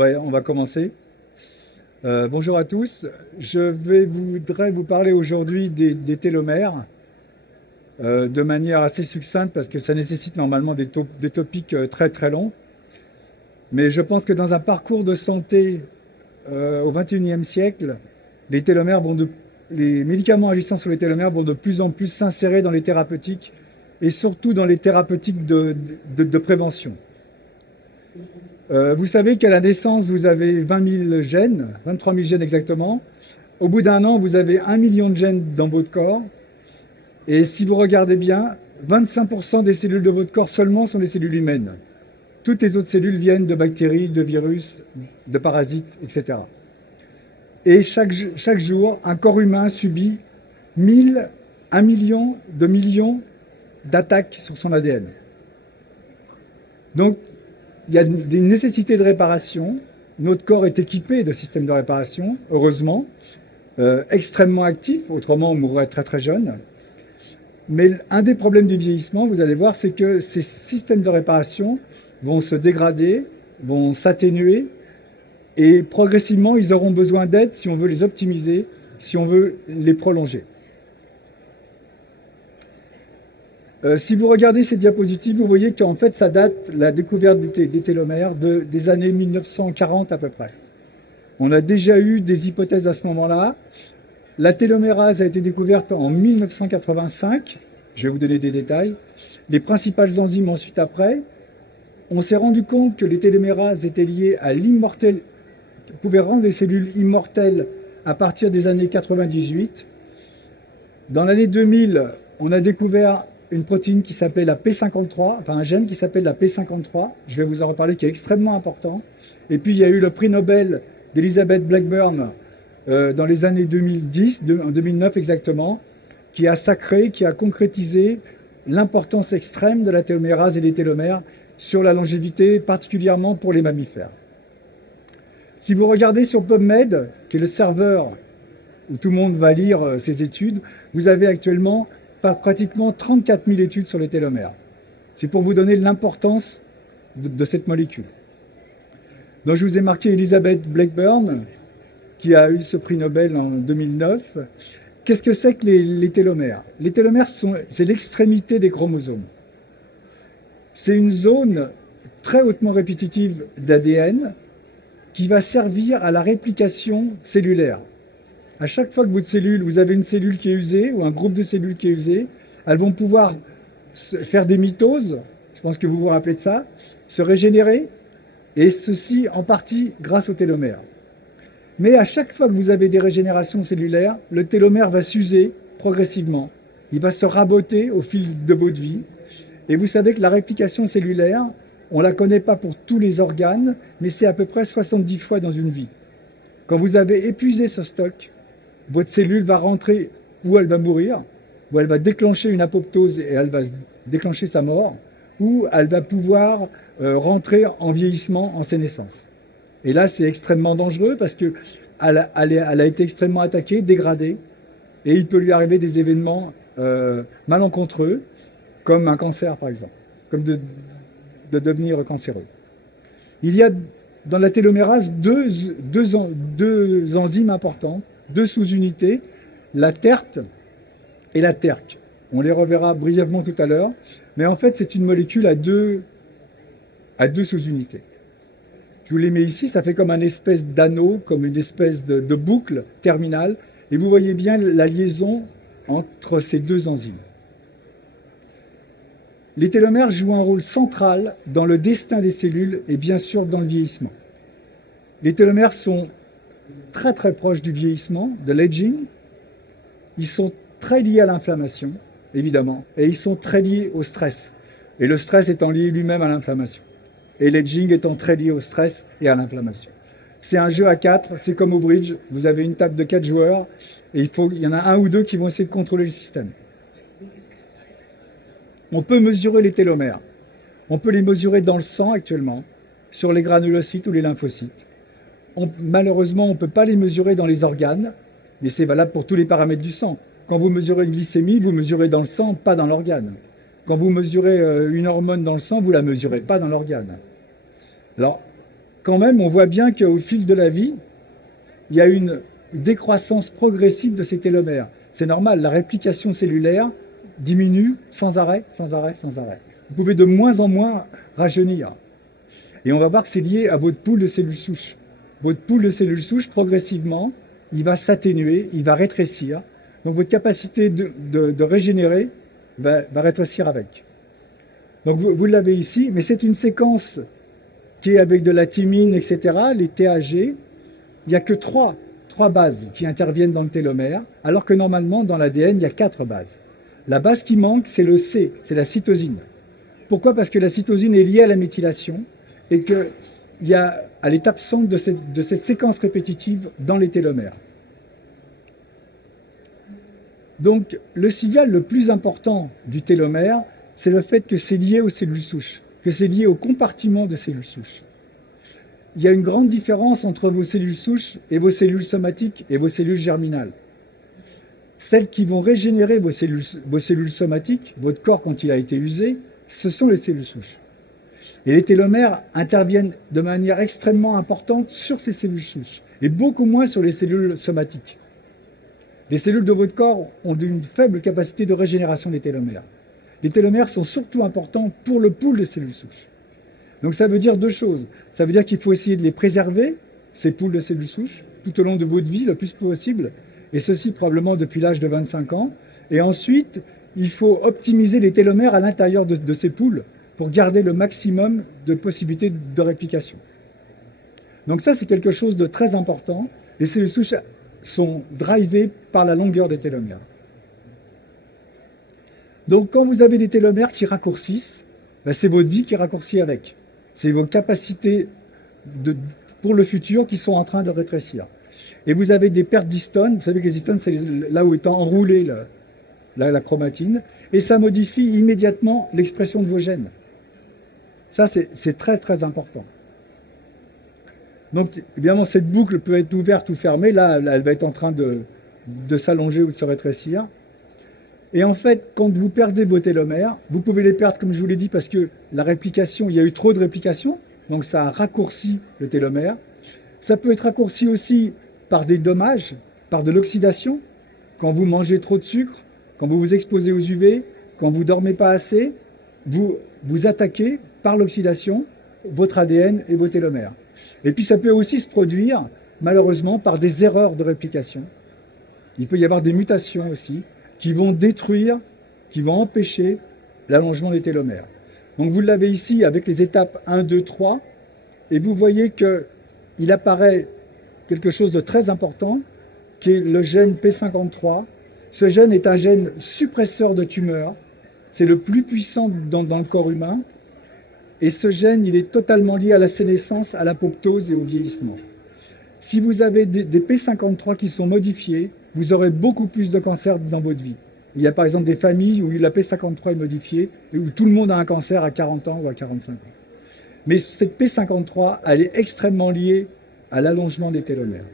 on va commencer. Bonjour à tous. Je voudrais vous parler aujourd'hui des télomères de manière assez succincte parce que ça nécessite normalement des topics très très longs. Mais je pense que dans un parcours de santé au XXIe siècle, les médicaments agissant sur les télomères vont de plus en plus s'insérer dans les thérapeutiques et surtout dans les thérapeutiques de prévention. Vous savez qu'à la naissance, vous avez 20 000 gènes, 23 000 gènes exactement. Au bout d'un an, vous avez 1 million de gènes dans votre corps. Et si vous regardez bien, 25% des cellules de votre corps seulement sont des cellules humaines. Toutes les autres cellules viennent de bactéries, de virus, de parasites, etc. Et chaque jour, un corps humain subit 1 million de millions d'attaques sur son ADN. Donc, il y a des nécessités de réparation. Notre corps est équipé de systèmes de réparation, heureusement, extrêmement actifs, autrement on mourrait très très jeune. Mais un des problèmes du vieillissement, vous allez voir, c'est que ces systèmes de réparation vont se dégrader, vont s'atténuer, et progressivement, ils auront besoin d'aide si on veut les optimiser, si on veut les prolonger. Si vous regardez ces diapositives, vous voyez qu'en fait, ça date, la découverte des télomères, des années 1940 à peu près. On a déjà eu des hypothèses à ce moment-là. La télomérase a été découverte en 1985. Je vais vous donner des détails. Les principales enzymes ensuite après. On s'est rendu compte que les télomérases étaient liées à pouvaient rendre les cellules immortelles à partir des années 98. Dans l'année 2000, on a découvert une protéine qui s'appelait la P53, enfin un gène qui s'appelle la P53, je vais vous en reparler, qui est extrêmement important. Et puis il y a eu le prix Nobel d'Elizabeth Blackburn dans les années 2010, en 2009 exactement, qui a sacré, qui a concrétisé l'importance extrême de la télomérase et des télomères sur la longévité, particulièrement pour les mammifères. Si vous regardez sur PubMed, qui est le serveur où tout le monde va lire ses études, vous avez actuellement pratiquement 34 000 études sur les télomères. C'est pour vous donner l'importance de cette molécule. Donc je vous ai marqué Elizabeth Blackburn, qui a eu ce prix Nobel en 2009. Qu'est-ce que c'est que les télomères? Les télomères, c'est l'extrémité des chromosomes. C'est une zone très hautement répétitive d'ADN qui va servir à la réplication cellulaire. À chaque fois que vous avez une cellule qui est usée ou un groupe de cellules qui est usé, elles vont pouvoir faire des mitoses, je pense que vous vous rappelez de ça, se régénérer, et ceci en partie grâce aux télomères. Mais à chaque fois que vous avez des régénérations cellulaires, le télomère va s'user progressivement. Il va se raboter au fil de votre vie. Et vous savez que la réplication cellulaire, on ne la connaît pas pour tous les organes, mais c'est à peu près 70 fois dans une vie. Quand vous avez épuisé ce stock, votre cellule va rentrer où elle va mourir, où elle va déclencher une apoptose et elle va déclencher sa mort, ou elle va pouvoir rentrer en vieillissement en sénescence. Et là, c'est extrêmement dangereux parce que elle a été extrêmement attaquée, dégradée, et il peut lui arriver des événements malencontreux, comme un cancer par exemple, comme de devenir cancéreux. Il y a dans la télomérase deux enzymes importantes, deux sous-unités, la TERT et la TERC. On les reverra brièvement tout à l'heure, mais en fait c'est une molécule à deux sous-unités. Je vous les mets ici, ça fait comme un espèce d'anneau, comme une espèce de boucle terminale, et vous voyez bien la liaison entre ces deux enzymes. Les télomères jouent un rôle central dans le destin des cellules et bien sûr dans le vieillissement. Les télomères sont très très proches du vieillissement, de l'aging. Ils sont très liés à l'inflammation, évidemment, et ils sont très liés au stress. Et le stress étant lié lui-même à l'inflammation. Et l'aging étant très lié au stress et à l'inflammation. C'est un jeu à 4, c'est comme au bridge, vous avez une table de 4 joueurs, et il y en a un ou deux qui vont essayer de contrôler le système. On peut mesurer les télomères. On peut les mesurer dans le sang actuellement, sur les granulocytes ou les lymphocytes. Malheureusement, on ne peut pas les mesurer dans les organes, mais c'est valable pour tous les paramètres du sang. Quand vous mesurez une glycémie, vous mesurez dans le sang, pas dans l'organe. Quand vous mesurez une hormone dans le sang, vous ne la mesurez pas dans l'organe. Alors, quand même, on voit bien qu'au fil de la vie, il y a une décroissance progressive de ces télomères. C'est normal, la réplication cellulaire diminue sans arrêt, sans arrêt, sans arrêt. Vous pouvez de moins en moins rajeunir. Et on va voir que c'est lié à votre pool de cellules souches. Votre pool de cellules souches, progressivement, il va s'atténuer, il va rétrécir. Donc votre capacité de régénérer va rétrécir avec. Donc vous l'avez ici, mais c'est une séquence qui est avec de la thymine, etc., les TAG. Il n'y a que trois bases qui interviennent dans le télomère, alors que normalement, dans l'ADN, il y a 4 bases. La base qui manque, c'est le C, c'est la cytosine. Pourquoi? Parce que la cytosine est liée à la méthylation et qu'elle est absente de cette séquence répétitive dans les télomères. Donc, le signal le plus important du télomère, c'est le fait que c'est lié aux cellules souches, que c'est lié au compartiment de cellules souches. Il y a une grande différence entre vos cellules souches et vos cellules somatiques et vos cellules germinales. Celles qui vont régénérer vos cellules somatiques, votre corps quand il a été usé, ce sont les cellules souches. Et les télomères interviennent de manière extrêmement importante sur ces cellules souches, et beaucoup moins sur les cellules somatiques. Les cellules de votre corps ont une faible capacité de régénération des télomères. Les télomères sont surtout importants pour le pool des cellules souches. Donc ça veut dire 2 choses. Ça veut dire qu'il faut essayer de les préserver, ces poules de cellules souches, tout au long de votre vie, le plus possible, et ceci probablement depuis l'âge de 25 ans. Et ensuite, il faut optimiser les télomères à l'intérieur de ces poules pour garder le maximum de possibilités de réplication. Donc ça, c'est quelque chose de très important. Les cellules souches sont drivées par la longueur des télomères. Donc quand vous avez des télomères qui raccourcissent, ben, c'est votre vie qui raccourcit avec. C'est vos capacités pour le futur qui sont en train de rétrécir. Et vous avez des pertes d'histones. Vous savez que les histones, c'est là où est enroulée la chromatine. Et ça modifie immédiatement l'expression de vos gènes. Ça, c'est très, très important. Donc, évidemment, cette boucle peut être ouverte ou fermée. Là, elle va être en train de s'allonger ou de se rétrécir. Et en fait, quand vous perdez vos télomères, vous pouvez les perdre, comme je vous l'ai dit, parce que la réplication, il y a eu trop de réplication. Donc, ça a raccourci le télomère. Ça peut être raccourci aussi par des dommages, par de l'oxydation. Quand vous mangez trop de sucre, quand vous vous exposez aux UV, quand vous dormez pas assez, vous attaquez par l'oxydation votre ADN et vos télomères. Et puis ça peut aussi se produire, malheureusement, par des erreurs de réplication. Il peut y avoir des mutations aussi qui vont détruire, qui vont empêcher l'allongement des télomères. Donc vous l'avez ici avec les étapes 1, 2, 3, et vous voyez qu'il apparaît quelque chose de très important, qui est le gène P53. Ce gène est un gène suppresseur de tumeurs. C'est le plus puissant dans le corps humain. Et ce gène, il est totalement lié à la sénescence, à l'apoptose et au vieillissement. Si vous avez des P53 qui sont modifiés, vous aurez beaucoup plus de cancers dans votre vie. Il y a par exemple des familles où la P53 est modifiée et où tout le monde a un cancer à 40 ans ou à 45 ans. Mais cette P53, elle est extrêmement liée à l'allongement des télomères.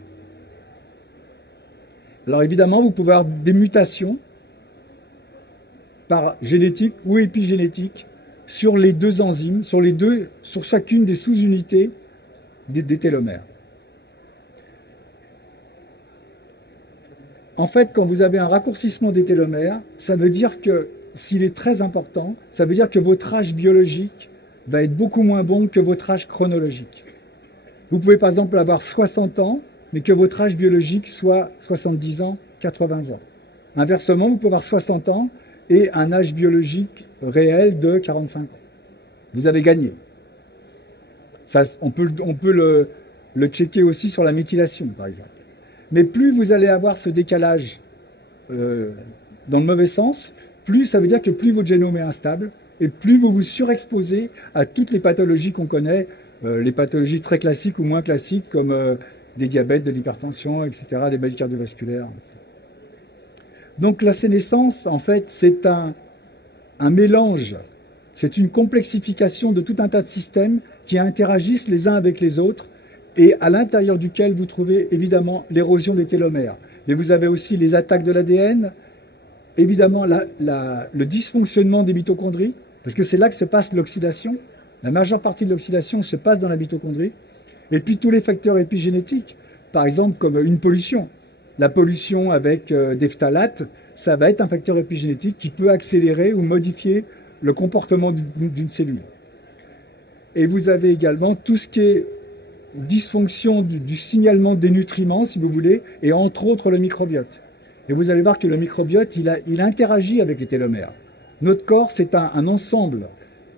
Alors évidemment, vous pouvez avoir des mutations par génétique ou épigénétique sur les 2 enzymes, sur chacune des sous-unités des télomères. En fait, quand vous avez un raccourcissement des télomères, ça veut dire que, s'il est très important, ça veut dire que votre âge biologique va être beaucoup moins bon que votre âge chronologique. Vous pouvez par exemple avoir 60 ans, mais que votre âge biologique soit 70 ans, 80 ans. Inversement, vous pouvez avoir 60 ans et un âge biologique réel de 45 ans. Vous avez gagné. Ça, on peut le checker aussi sur la méthylation, par exemple. Mais plus vous allez avoir ce décalage dans le mauvais sens, plus ça veut dire que plus votre génome est instable et plus vous vous surexposez à toutes les pathologies qu'on connaît, les pathologies très classiques ou moins classiques comme des diabètes, de l'hypertension, etc., des maladies cardiovasculaires. Donc la sénescence, en fait, c'est un mélange, c'est une complexification de tout un tas de systèmes qui interagissent les uns avec les autres et à l'intérieur duquel vous trouvez évidemment l'érosion des télomères. Mais vous avez aussi les attaques de l'ADN, évidemment le dysfonctionnement des mitochondries, parce que c'est là que se passe l'oxydation. La majeure partie de l'oxydation se passe dans la mitochondrie. Et puis tous les facteurs épigénétiques, par exemple comme une pollution. La pollution avec des phtalates, ça va être un facteur épigénétique qui peut accélérer ou modifier le comportement d'une cellule. Et vous avez également tout ce qui est dysfonction du signalement des nutriments, si vous voulez, et entre autres le microbiote. Et vous allez voir que le microbiote, il interagit avec les télomères. Notre corps, c'est un ensemble.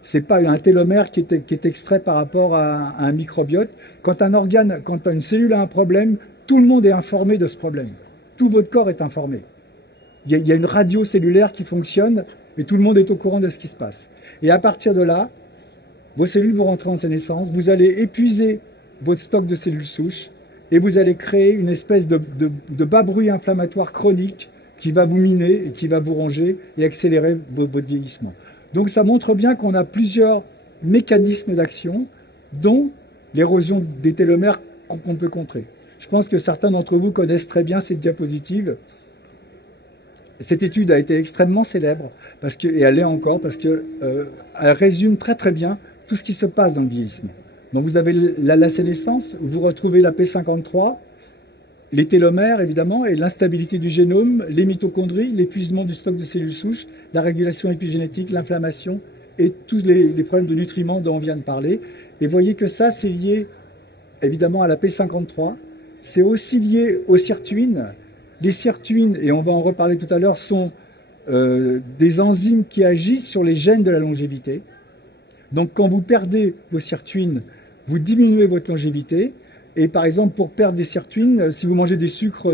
C'est pas un télomère qui est extrait par rapport à un microbiote. Quand une cellule a un problème, tout le monde est informé de ce problème. Tout votre corps est informé. Il y a une radio cellulaire qui fonctionne et tout le monde est au courant de ce qui se passe. Et à partir de là, vos cellules vont rentrer en sénescence, vous allez épuiser votre stock de cellules souches et vous allez créer une espèce de bas bruit inflammatoire chronique qui va vous miner et qui va vous ronger et accélérer votre vieillissement. Donc ça montre bien qu'on a plusieurs mécanismes d'action, dont l'érosion des télomères qu'on peut contrer. Je pense que certains d'entre vous connaissent très bien cette diapositive. Cette étude a été extrêmement célèbre, et elle l'est encore, parce qu'elle résume très très bien tout ce qui se passe dans le vieillissement. Donc vous avez la sénescence, vous retrouvez la P53, les télomères évidemment, et l'instabilité du génome, les mitochondries, l'épuisement du stock de cellules souches, la régulation épigénétique, l'inflammation et tous les problèmes de nutriments dont on vient de parler. Et vous voyez que ça, c'est lié évidemment à la P53, c'est aussi lié aux sirtuines. Les sirtuines, et on va en reparler tout à l'heure, sont des enzymes qui agissent sur les gènes de la longévité. Donc quand vous perdez vos sirtuines, vous diminuez votre longévité. Et par exemple, pour perdre des sirtuines, si vous mangez des sucres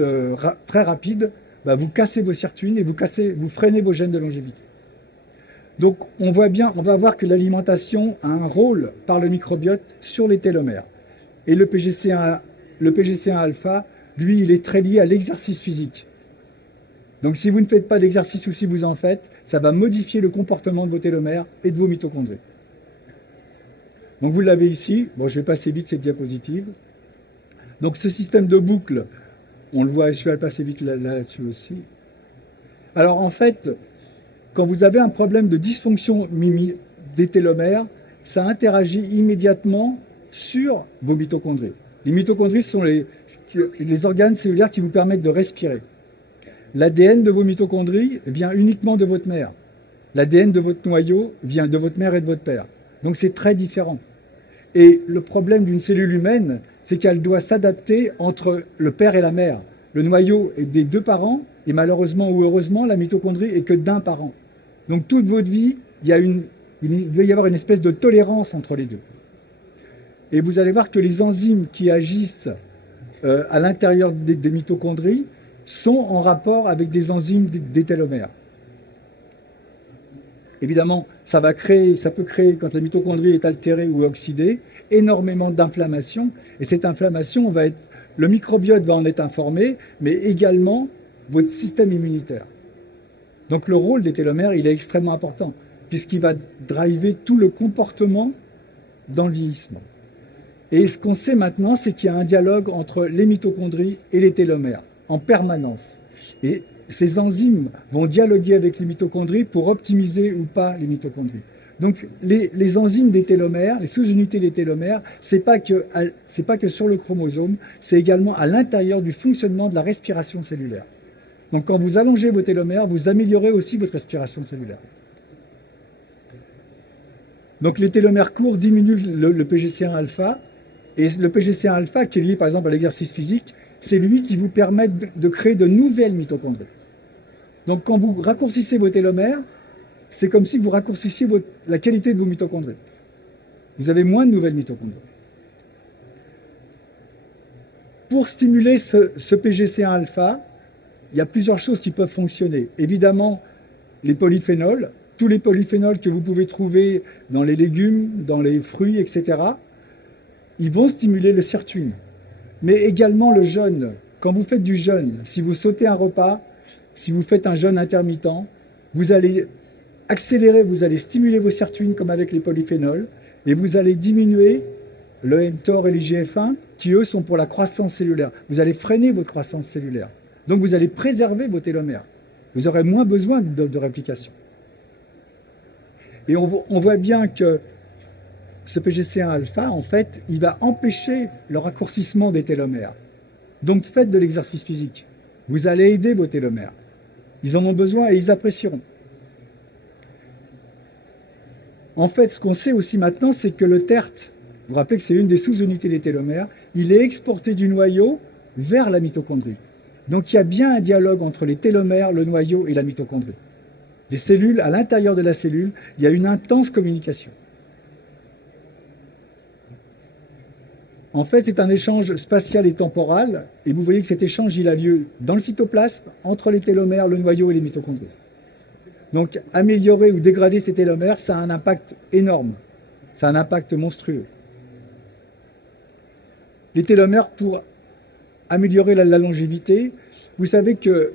très rapides, bah, vous cassez vos sirtuines et vous freinez vos gènes de longévité. Donc on voit bien, on va voir que l'alimentation a un rôle par le microbiote sur les télomères. Et le PGC1 alpha, lui, il est très lié à l'exercice physique. Donc si vous ne faites pas d'exercice ou si vous en faites, ça va modifier le comportement de vos télomères et de vos mitochondries. Donc vous l'avez ici. Bon, je vais passer vite cette diapositive. Donc ce système de boucle, on le voit, je vais le passer vite là-dessus aussi. Alors en fait, quand vous avez un problème de dysfonction des télomères, ça interagit immédiatement sur vos mitochondries. Les mitochondries sont les organes cellulaires qui vous permettent de respirer. L'ADN de vos mitochondries vient uniquement de votre mère. L'ADN de votre noyau vient de votre mère et de votre père. Donc c'est très différent. Et le problème d'une cellule humaine, c'est qu'elle doit s'adapter entre le père et la mère. Le noyau est des deux parents, et malheureusement ou heureusement, la mitochondrie est que d'un parent. Donc toute votre vie, il doit y avoir une espèce de tolérance entre les deux. Et vous allez voir que les enzymes qui agissent à l'intérieur des mitochondries sont en rapport avec des enzymes des télomères. Évidemment, ça peut créer, quand la mitochondrie est altérée ou oxydée, énormément d'inflammation. Et cette inflammation le microbiote va en être informé, mais également votre système immunitaire. Donc le rôle des télomères, il est extrêmement important, puisqu'il va driver tout le comportement dans le vieillissement. Et ce qu'on sait maintenant, c'est qu'il y a un dialogue entre les mitochondries et les télomères, en permanence. Et ces enzymes vont dialoguer avec les mitochondries pour optimiser ou pas les mitochondries. Donc les enzymes des télomères, les sous-unités des télomères, c'est pas que sur le chromosome, c'est également à l'intérieur du fonctionnement de la respiration cellulaire. Donc quand vous allongez vos télomères, vous améliorez aussi votre respiration cellulaire. Donc les télomères courts diminuent le PGC1 alpha, et le PGC1 alpha, qui est lié par exemple à l'exercice physique, c'est lui qui vous permet de créer de nouvelles mitochondries. Donc quand vous raccourcissez vos télomères, c'est comme si vous raccourcissiez la qualité de vos mitochondries. Vous avez moins de nouvelles mitochondries. Pour stimuler ce PGC1 alpha, il y a plusieurs choses qui peuvent fonctionner. Évidemment, les polyphénols, tous les polyphénols que vous pouvez trouver dans les légumes, dans les fruits, etc., ils vont stimuler le sirtuine. Mais également le jeûne. Quand vous faites du jeûne, si vous sautez un repas, si vous faites un jeûne intermittent, vous allez accélérer, vous allez stimuler vos sirtuines comme avec les polyphénols, et vous allez diminuer le mTOR et l'IGF-1, qui eux sont pour la croissance cellulaire. Vous allez freiner votre croissance cellulaire. Donc vous allez préserver vos télomères. Vous aurez moins besoin de réplication. Et on voit bien que ce PGC1 alpha, en fait, il va empêcher le raccourcissement des télomères. Donc faites de l'exercice physique. Vous allez aider vos télomères. Ils en ont besoin et ils apprécieront. En fait, ce qu'on sait aussi maintenant, c'est que le TERT, vous vous rappelez que c'est une des sous-unités des télomères, il est exporté du noyau vers la mitochondrie. Donc il y a bien un dialogue entre les télomères, le noyau et la mitochondrie. Les cellules, à l'intérieur de la cellule, il y a une intense communication. En fait, c'est un échange spatial et temporal, et vous voyez que cet échange, il a lieu dans le cytoplasme, entre les télomères, le noyau et les mitochondries. Donc, améliorer ou dégrader ces télomères, ça a un impact énorme. Ça a un impact monstrueux. Les télomères, pour améliorer la longévité, vous savez que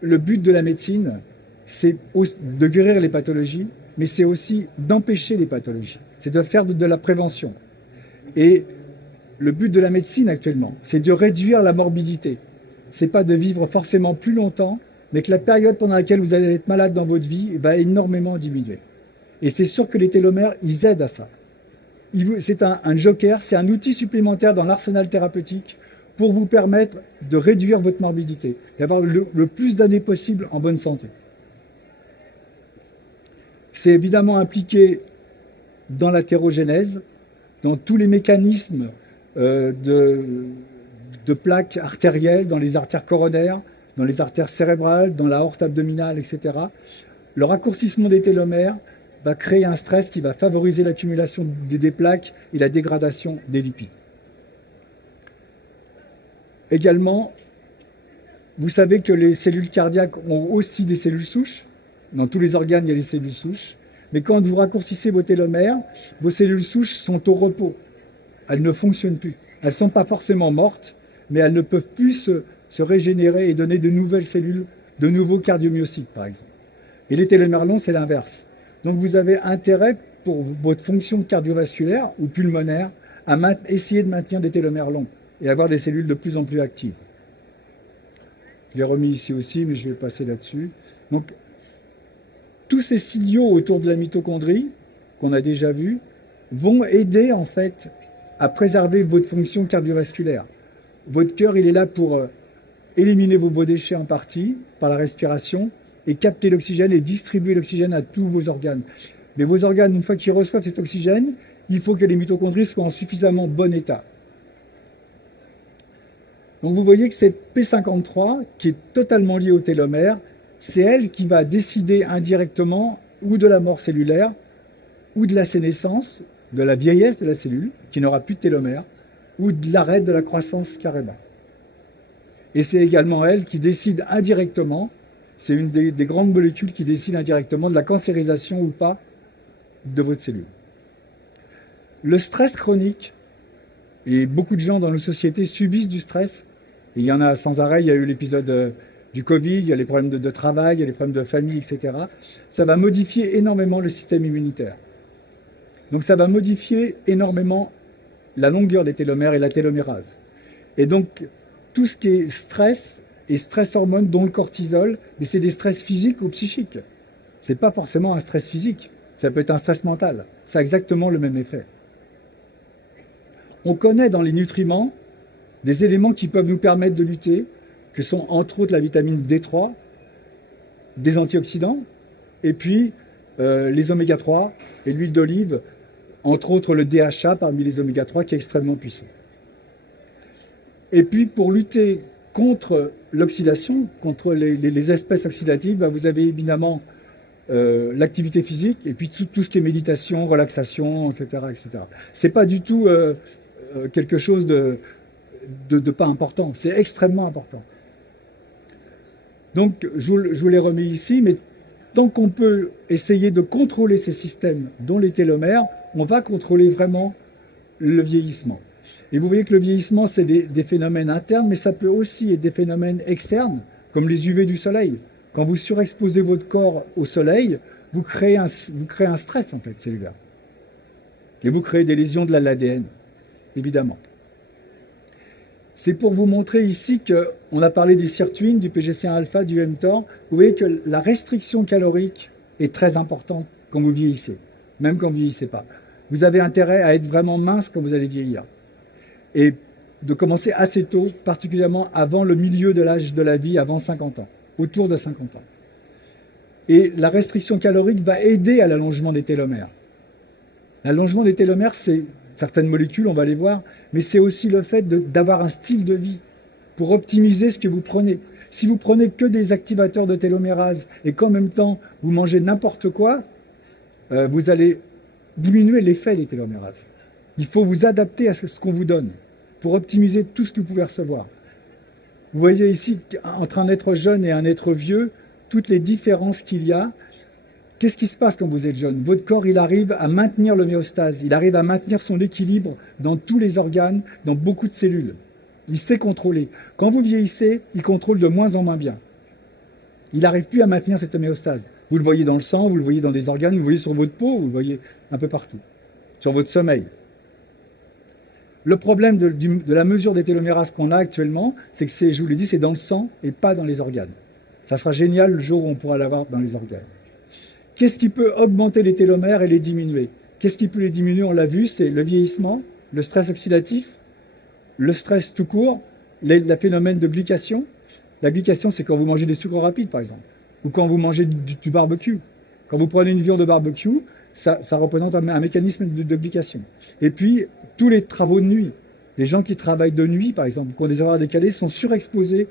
le but de la médecine, c'est de guérir les pathologies, mais c'est aussi d'empêcher les pathologies. C'est de faire de la prévention. Et le but de la médecine actuellement, c'est de réduire la morbidité. C'est pas de vivre forcément plus longtemps, mais que la période pendant laquelle vous allez être malade dans votre vie va énormément diminuer. Et c'est sûr que les télomères, ils aident à ça. C'est un joker, c'est un outil supplémentaire dans l'arsenal thérapeutique pour vous permettre de réduire votre morbidité, d'avoir le plus d'années possible en bonne santé. C'est évidemment impliqué dans la thérogénèse, dans tous les mécanismes de plaques artérielles, dans les artères coronaires, dans les artères cérébrales, dans la aorte abdominale, etc. Le raccourcissement des télomères va créer un stress qui va favoriser l'accumulation des plaques et la dégradation des lipides. Également, vous savez que les cellules cardiaques ont aussi des cellules souches. Dans tous les organes, il y a des cellules souches. Mais quand vous raccourcissez vos télomères, vos cellules souches sont au repos. Elles ne fonctionnent plus. Elles ne sont pas forcément mortes, mais elles ne peuvent plus se régénérer et donner de nouvelles cellules, de nouveaux cardiomyocytes, par exemple. Et les télomères longs, c'est l'inverse. Donc vous avez intérêt, pour votre fonction cardiovasculaire ou pulmonaire, à essayer de maintenir des télomères longs et avoir des cellules de plus en plus actives. Je l'ai remis ici aussi, mais je vais passer là-dessus. Donc, tous ces signaux autour de la mitochondrie, qu'on a déjà vus, vont aider, en fait, à préserver votre fonction cardiovasculaire. Votre cœur, il est là pour éliminer vos déchets en partie, par la respiration, et capter l'oxygène et distribuer l'oxygène à tous vos organes. Mais vos organes, une fois qu'ils reçoivent cet oxygène, il faut que les mitochondries soient en suffisamment bon état. Donc vous voyez que cette P53, qui est totalement liée au télomère, c'est elle qui va décider indirectement ou de la mort cellulaire, ou de la sénescence, de la vieillesse de la cellule, qui n'aura plus de télomère, ou de l'arrêt de la croissance carrément. Et c'est également elle qui décide indirectement, c'est une des grandes molécules qui décide indirectement de la cancérisation ou pas de votre cellule. Le stress chronique, et beaucoup de gens dans nos sociétés subissent du stress, et il y en a sans arrêt, il y a eu l'épisode du Covid, il y a les problèmes de travail, il y a les problèmes de famille, etc. Ça va modifier énormément le système immunitaire. Donc ça va modifier énormément la longueur des télomères et la télomérase. Et donc tout ce qui est stress et stress hormones, dont le cortisol, mais c'est des stress physiques ou psychiques. C'est pas forcément un stress physique, ça peut être un stress mental. Ça a exactement le même effet. On connaît dans les nutriments des éléments qui peuvent nous permettre de lutter, que sont entre autres la vitamine D3, des antioxydants, et puis les oméga 3 et l'huile d'olive, entre autres le DHA parmi les oméga 3 qui est extrêmement puissant. Et puis pour lutter contre l'oxydation, contre les espèces oxydatives, ben vous avez évidemment l'activité physique et puis tout ce qui est méditation, relaxation, etc. etc. C'est pas du tout quelque chose de pas important, c'est extrêmement important. Donc je vous l'ai remis ici, mais tant qu'on peut essayer de contrôler ces systèmes, dont les télomères, on va contrôler vraiment le vieillissement. Et vous voyez que le vieillissement, c'est des phénomènes internes, mais ça peut aussi être des phénomènes externes, comme les UV du soleil. Quand vous surexposez votre corps au soleil, vous créez un stress, en fait, cellulaire. Et vous créez des lésions de l'ADN, évidemment. C'est pour vous montrer ici qu'on a parlé des sirtuines, du PGC1 alpha, du mTOR. Vous voyez que la restriction calorique est très importante quand vous vieillissez, même quand vous ne vieillissez pas. vous avez intérêt à être vraiment mince quand vous allez vieillir. Et de commencer assez tôt, particulièrement avant le milieu de l'âge de la vie, avant 50 ans, autour de 50 ans. Et la restriction calorique va aider à l'allongement des télomères. L'allongement des télomères, c'est certaines molécules, on va les voir, mais c'est aussi le fait d'avoir un style de vie pour optimiser ce que vous prenez. Si vous prenez que des activateurs de télomérase et qu'en même temps vous mangez n'importe quoi, vous allez diminuer l'effet des télomérases. Il faut vous adapter à ce qu'on vous donne pour optimiser tout ce que vous pouvez recevoir. Vous voyez ici, entre un être jeune et un être vieux, toutes les différences qu'il y a. Qu'est-ce qui se passe quand vous êtes jeune? Votre corps, il arrive à maintenir l'homéostase, il arrive à maintenir son équilibre dans tous les organes, dans beaucoup de cellules. Il sait contrôler. Quand vous vieillissez, il contrôle de moins en moins bien. Il n'arrive plus à maintenir cette homéostase. Vous le voyez dans le sang, vous le voyez dans des organes, vous le voyez sur votre peau, vous le voyez un peu partout. Sur votre sommeil. Le problème de la mesure des télomérases qu'on a actuellement, c'est que je vous l'ai dit, c'est dans le sang et pas dans les organes. Ça sera génial le jour où on pourra l'avoir dans les organes. Qu'est-ce qui peut augmenter les télomères et les diminuer? Qu'est-ce qui peut les diminuer? On l'a vu, c'est le vieillissement, le stress oxydatif, le stress tout court, le phénomène de glycation. La glycation, c'est quand vous mangez des sucres rapides, par exemple, ou quand vous mangez du barbecue. Quand vous prenez une viande de barbecue, ça représente un mécanisme de glycation. Et puis, tous les travaux de nuit. Les gens qui travaillent de nuit, par exemple, qui ont des horaires décalés, sont surexposés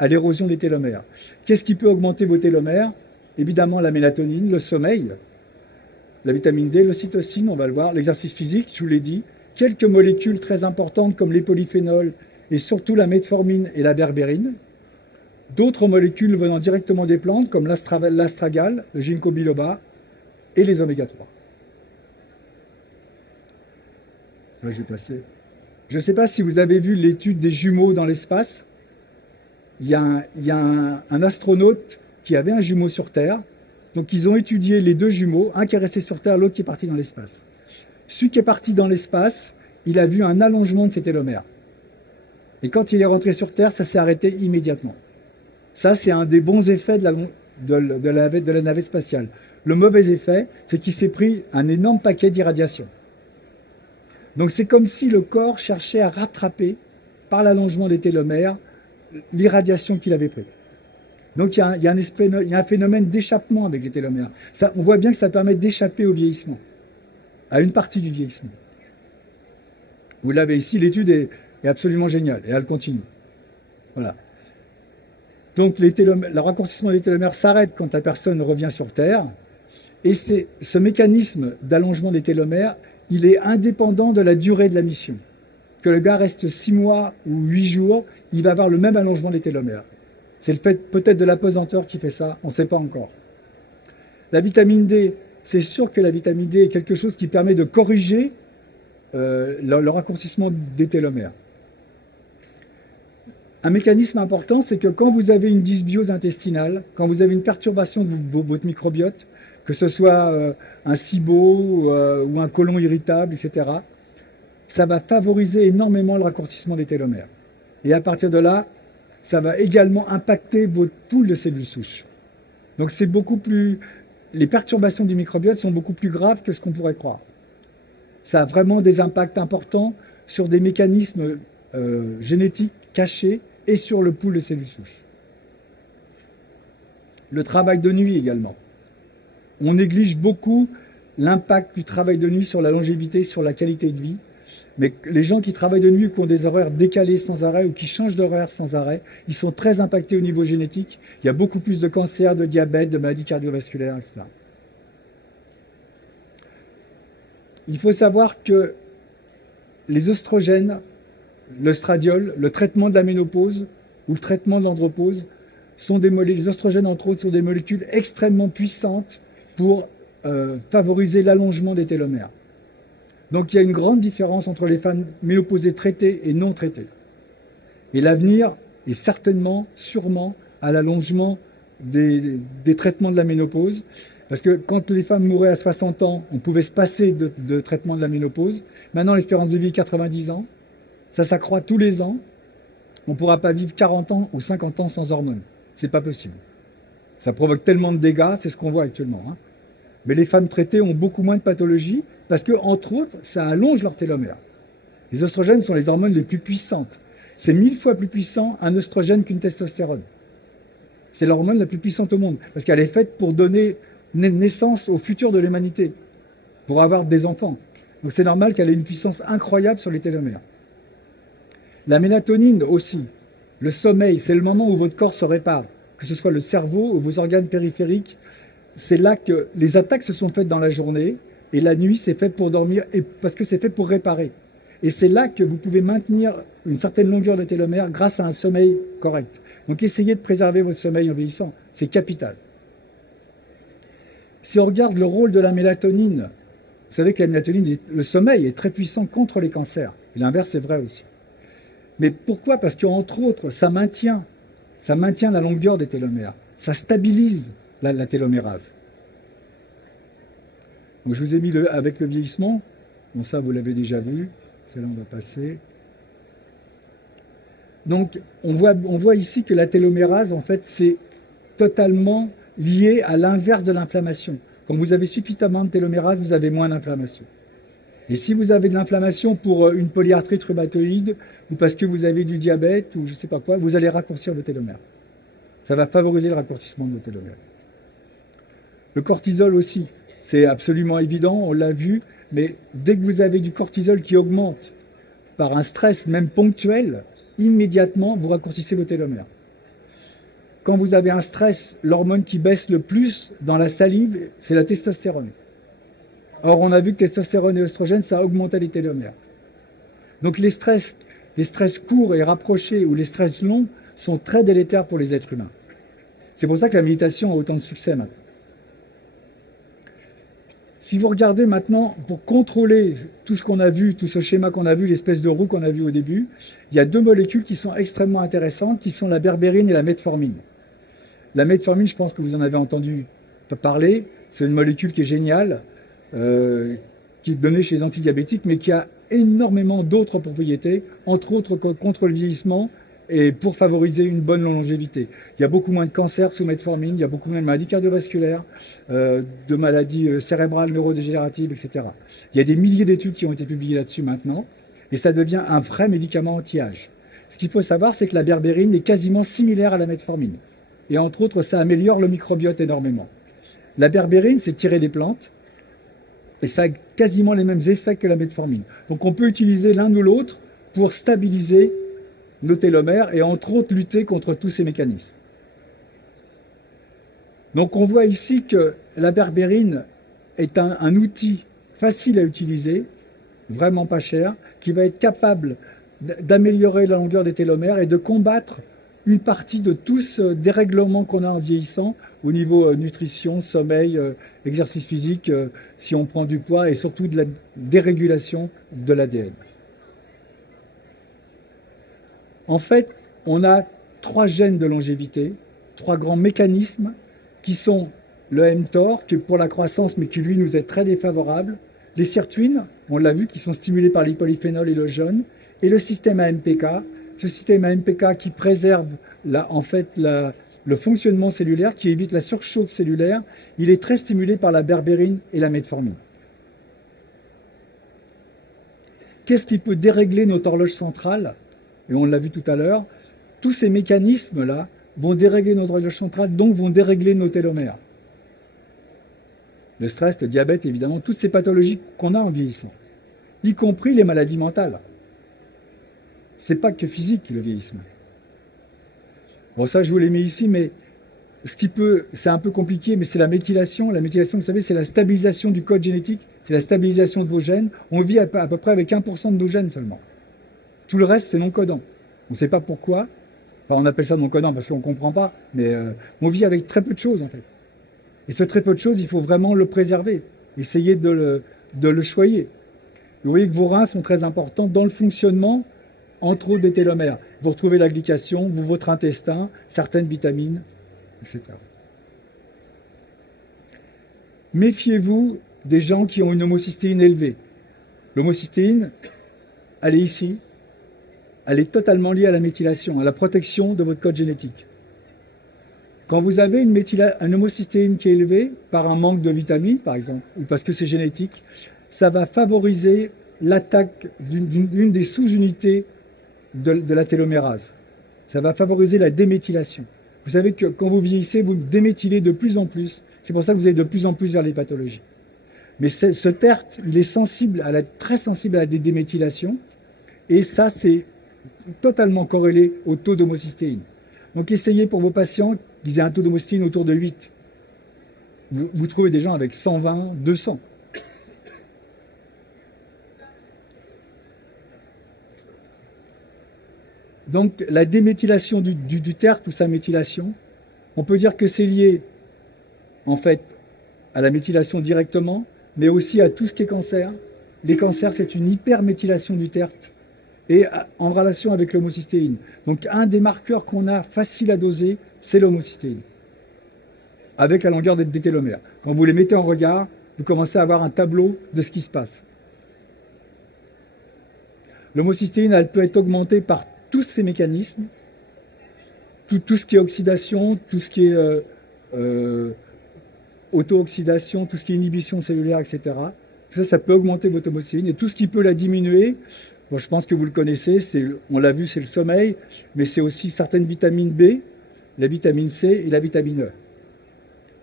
à l'érosion des télomères. Qu'est-ce qui peut augmenter vos télomères? Évidemment, la mélatonine, le sommeil, la vitamine D, l'ocytocine, on va le voir, l'exercice physique, je vous l'ai dit, quelques molécules très importantes comme les polyphénols et surtout la metformine et la berbérine, d'autres molécules venant directement des plantes comme l'astragale, le ginkgo biloba et les oméga 3. Ça, je vais passer. Je ne sais pas si vous avez vu l'étude des jumeaux dans l'espace. Il y a un astronaute qui avait un jumeau sur Terre. Donc ils ont étudié les deux jumeaux, un qui est resté sur Terre, l'autre qui est parti dans l'espace. Celui qui est parti dans l'espace, il a vu un allongement de ses télomères. Et quand il est rentré sur Terre, ça s'est arrêté immédiatement. Ça, c'est un des bons effets de la navette spatiale. Le mauvais effet, c'est qu'il s'est pris un énorme paquet d'irradiation. Donc c'est comme si le corps cherchait à rattraper, par l'allongement des télomères, l'irradiation qu'il avait prise. Donc il y a un phénomène d'échappement avec les télomères. Ça, on voit bien que ça permet d'échapper au vieillissement, à une partie du vieillissement. Vous l'avez ici, l'étude est absolument géniale, et elle continue. Voilà. Donc le raccourcissement des télomères s'arrête quand la personne revient sur Terre, et ce mécanisme d'allongement des télomères, il est indépendant de la durée de la mission. Que le gars reste 6 mois ou 8 jours, il va avoir le même allongement des télomères. C'est le fait peut-être de l'apesanteur qui fait ça, on ne sait pas encore. La vitamine D, c'est sûr que la vitamine D est quelque chose qui permet de corriger le raccourcissement des télomères. Un mécanisme important, c'est que quand vous avez une dysbiose intestinale, quand vous avez une perturbation de votre microbiote, que ce soit un SIBO ou un côlon irritable, etc., ça va favoriser énormément le raccourcissement des télomères. Et à partir de là, ça va également impacter votre pool de cellules souches. Donc c'est beaucoup plus... Les perturbations du microbiote sont beaucoup plus graves que ce qu'on pourrait croire. Ça a vraiment des impacts importants sur des mécanismes génétiques cachés et sur le pool de cellules souches. Le travail de nuit également. On néglige beaucoup l'impact du travail de nuit sur la longévité, sur la qualité de vie. Mais les gens qui travaillent de nuit, qui ont des horaires décalés sans arrêt ou qui changent d'horaire sans arrêt, ils sont très impactés au niveau génétique. Il y a beaucoup plus de cancers, de diabète, de maladies cardiovasculaires, etc. Il faut savoir que les œstrogènes, l'œstradiol, le traitement de la ménopause ou le traitement de l'andropause, les œstrogènes entre autres sont des molécules extrêmement puissantes pour favoriser l'allongement des télomères. Donc il y a une grande différence entre les femmes ménopausées traitées et non traitées. Et l'avenir est certainement, sûrement, à l'allongement des traitements de la ménopause. Parce que quand les femmes mouraient à 60 ans, on pouvait se passer de traitement de la ménopause. Maintenant, l'espérance de vie est 90 ans. Ça s'accroît tous les ans. On ne pourra pas vivre 40 ans ou 50 ans sans hormones. C'est pas possible. Ça provoque tellement de dégâts, c'est ce qu'on voit actuellement. Hein. Mais les femmes traitées ont beaucoup moins de pathologies parce que, entre autres, ça allonge leur télomère. Les oestrogènes sont les hormones les plus puissantes. C'est 1000 fois plus puissant un oestrogène qu'une testostérone. C'est l'hormone la plus puissante au monde parce qu'elle est faite pour donner naissance au futur de l'humanité, pour avoir des enfants. Donc c'est normal qu'elle ait une puissance incroyable sur les télomères. La mélatonine aussi. Le sommeil, c'est le moment où votre corps se répare, que ce soit le cerveau ou vos organes périphériques. C'est là que les attaques se sont faites dans la journée et la nuit c'est fait pour dormir et parce que c'est fait pour réparer. Et c'est là que vous pouvez maintenir une certaine longueur de télomère grâce à un sommeil correct. Donc essayez de préserver votre sommeil en vieillissant, c'est capital. Si on regarde le rôle de la mélatonine, vous savez que la mélatonine, le sommeil est très puissant contre les cancers. Et l'inverse est vrai aussi. Mais pourquoi? Parce qu'entre autres, ça maintient la longueur des télomères. Ça stabilise la télomérase. Donc je vous ai mis avec le vieillissement. Bon, ça, vous l'avez déjà vu. Celle-là, on va passer. Donc, on voit ici que la télomérase, en fait, c'est totalement lié à l'inverse de l'inflammation. Quand vous avez suffisamment de télomérase, vous avez moins d'inflammation. Et si vous avez de l'inflammation pour une polyarthrite rhumatoïde, ou parce que vous avez du diabète, ou je ne sais pas quoi, vous allez raccourcir vos télomères. Ça va favoriser le raccourcissement de vos télomères. Le cortisol aussi, c'est absolument évident, on l'a vu, mais dès que vous avez du cortisol qui augmente par un stress même ponctuel, immédiatement, vous raccourcissez vos télomères. Quand vous avez un stress, l'hormone qui baisse le plus dans la salive, c'est la testostérone. Or, on a vu que testostérone et oestrogène, ça augmentait les télomères. Donc les stress courts et rapprochés ou les stress longs sont très délétères pour les êtres humains. C'est pour ça que la méditation a autant de succès maintenant. Si vous regardez maintenant, pour contrôler tout ce qu'on a vu, tout ce schéma qu'on a vu, l'espèce de roue qu'on a vu au début, il y a deux molécules qui sont extrêmement intéressantes, qui sont la berbérine et la metformine. La metformine, je pense que vous en avez entendu parler, c'est une molécule qui est géniale, qui est donnée chez les antidiabétiques, mais qui a énormément d'autres propriétés, entre autres contre le vieillissement, et pour favoriser une bonne longévité. Il y a beaucoup moins de cancers sous metformine, il y a beaucoup moins de maladies cardiovasculaires, de maladies cérébrales, neurodégénératives, etc. Il y a des milliers d'études qui ont été publiées là-dessus maintenant, et ça devient un vrai médicament anti-âge. Ce qu'il faut savoir, c'est que la berbérine est quasiment similaire à la metformine. Et entre autres, ça améliore le microbiote énormément. La berbérine, c'est tiré des plantes, et ça a quasiment les mêmes effets que la metformine. Donc on peut utiliser l'un ou l'autre pour stabiliser nos télomères et entre autres lutter contre tous ces mécanismes. Donc on voit ici que la berbérine est un outil facile à utiliser, vraiment pas cher, qui va être capable d'améliorer la longueur des télomères et de combattre une partie de tout ce dérèglement qu'on a en vieillissant au niveau nutrition, sommeil, exercice physique, si on prend du poids et surtout de la dérégulation de l'ADN. En fait, on a 3 gènes de longévité, 3 grands mécanismes qui sont le mTOR, qui est pour la croissance, mais qui lui nous est très défavorable, les sirtuines, on l'a vu, qui sont stimulés par les polyphénols et le jaune, et le système AMPK, ce système AMPK qui préserve le fonctionnement cellulaire, qui évite la surchauffe cellulaire, il est très stimulé par la berbérine et la metformine. Qu'est-ce qui peut dérégler notre horloge centrale? Et on l'a vu tout à l'heure, tous ces mécanismes-là vont dérégler notre horloge centrale, donc vont dérégler nos télomères. Le stress, le diabète, évidemment, toutes ces pathologies qu'on a en vieillissant, y compris les maladies mentales. C'est pas que physique, le vieillissement. Bon, ça, je vous l'ai mis ici, mais c'est un peu compliqué, mais c'est la méthylation. La méthylation, vous savez, c'est la stabilisation du code génétique, c'est la stabilisation de vos gènes. On vit à peu près avec 1% de nos gènes seulement. Tout le reste, c'est non-codant. On ne sait pas pourquoi. Enfin, on appelle ça non-codant parce qu'on ne comprend pas, mais on vit avec très peu de choses, en fait. Et ce très peu de choses, il faut vraiment le préserver, essayer de le choyer. Vous voyez que vos reins sont très importants dans le fonctionnement, entre autres des télomères. Vous retrouvez la glycation, votre intestin, certaines vitamines, etc. Méfiez-vous des gens qui ont une homocystéine élevée. L'homocystéine, elle est ici. Elle est totalement liée à la méthylation, à la protection de votre code génétique. Quand vous avez un homocystéine qui est élevé par un manque de vitamines, par exemple, ou parce que c'est génétique, ça va favoriser l'attaque d'une des sous-unités de la télomérase. Ça va favoriser la déméthylation. Vous savez que quand vous vieillissez, vous déméthylez de plus en plus. C'est pour ça que vous allez de plus en plus vers les pathologies. Mais ce TERT, il est très sensible à la déméthylation. Et ça, c'est totalement corrélé au taux d'homocystéine. Donc essayez pour vos patients qu'ils aient un taux d'homocystéine autour de 8. Vous trouvez des gens avec 120, 200. Donc la déméthylation du TERT ou sa méthylation, on peut dire que c'est lié en fait à la méthylation directement, mais aussi à tout ce qui est cancer. Les cancers, c'est une hyperméthylation du TERT et en relation avec l'homocystéine. Donc un des marqueurs qu'on a facile à doser, c'est l'homocystéine, avec la longueur des télomères. Quand vous les mettez en regard, vous commencez à avoir un tableau de ce qui se passe. L'homocystéine, elle peut être augmentée par tous ces mécanismes, tout ce qui est oxydation, tout ce qui est auto-oxydation, tout ce qui est inhibition cellulaire, etc. Ça peut augmenter votre homocystéine. Et tout ce qui peut la diminuer, bon, je pense que vous le connaissez, on l'a vu, c'est le sommeil, mais c'est aussi certaines vitamines B, la vitamine C et la vitamine E,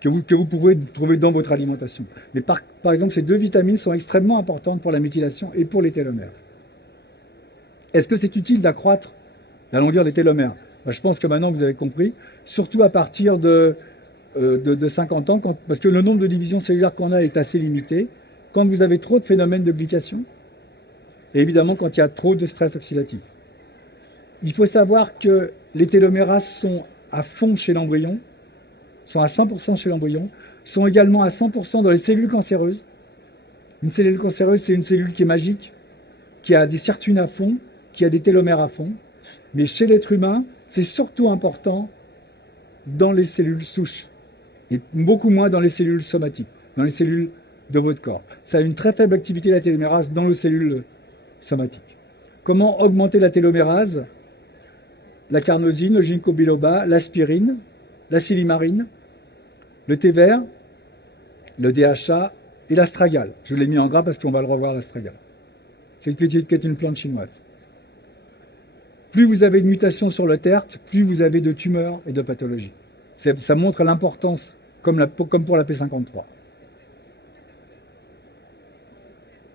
que vous pouvez trouver dans votre alimentation. Mais par exemple, ces deux vitamines sont extrêmement importantes pour la méthylation et pour les télomères. Est-ce que c'est utile d'accroître la longueur des télomères? Je pense que maintenant vous avez compris, surtout à partir de 50 ans, parce que le nombre de divisions cellulaires qu'on a est assez limité, quand vous avez trop de phénomènes de glycation, et évidemment quand il y a trop de stress oxydatif. Il faut savoir que les télomérases sont à fond chez l'embryon, sont à 100% chez l'embryon, sont également à 100% dans les cellules cancéreuses. Une cellule cancéreuse, c'est une cellule qui est magique, qui a des sirtuines à fond, qui a des télomères à fond. Mais chez l'être humain, c'est surtout important dans les cellules souches, et beaucoup moins dans les cellules somatiques, dans les cellules de votre corps. Ça a une très faible activité de la télomérase dans les cellules somatiques. Comment augmenter la télomérase? La carnosine, le ginkgo biloba, l'aspirine, la silimarine, le thé vert, le DHA et l'astragale. Je l'ai mis en gras parce qu'on va le revoir, l'astragale. C'est qui est une plante chinoise. Plus vous avez de mutations sur le TERT, plus vous avez de tumeurs et de pathologies. Ça montre l'importance, comme pour la P53.